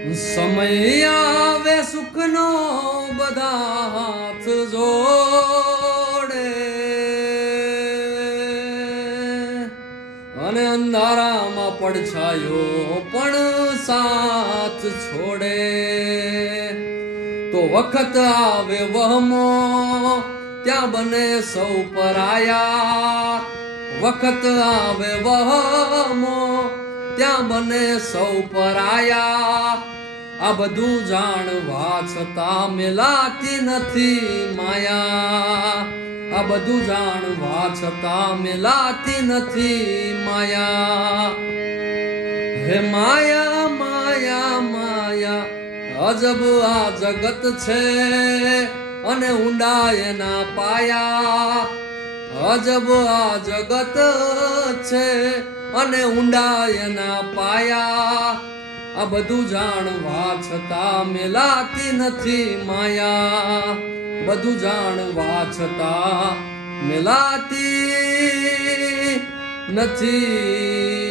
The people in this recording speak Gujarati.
સમય આવે સુખનો બધા હાથ જોડે અને અંધારામાં પડછાયો પણ સાથ છોડે તો વખત આવે વહમો ત્યાં બને સૌ પરાયા વખત આવે વહમો ત્યાં બને સૌ પરાયા આ બધું જાણવા છતાં મેલાતી નથી માયા આ બધું જાણવા છતાં મેલાતી નથી માયા હે માયા માયા માયા અજબ આ જગત છે અને ઊંડા એના પાયા અજબ આ જગત છે અને ઊંડા એના પાયા આ બધું જાણવા છતાં મેલાતી નથી માયા બધું જાણવા છતાં મેલાતી નથી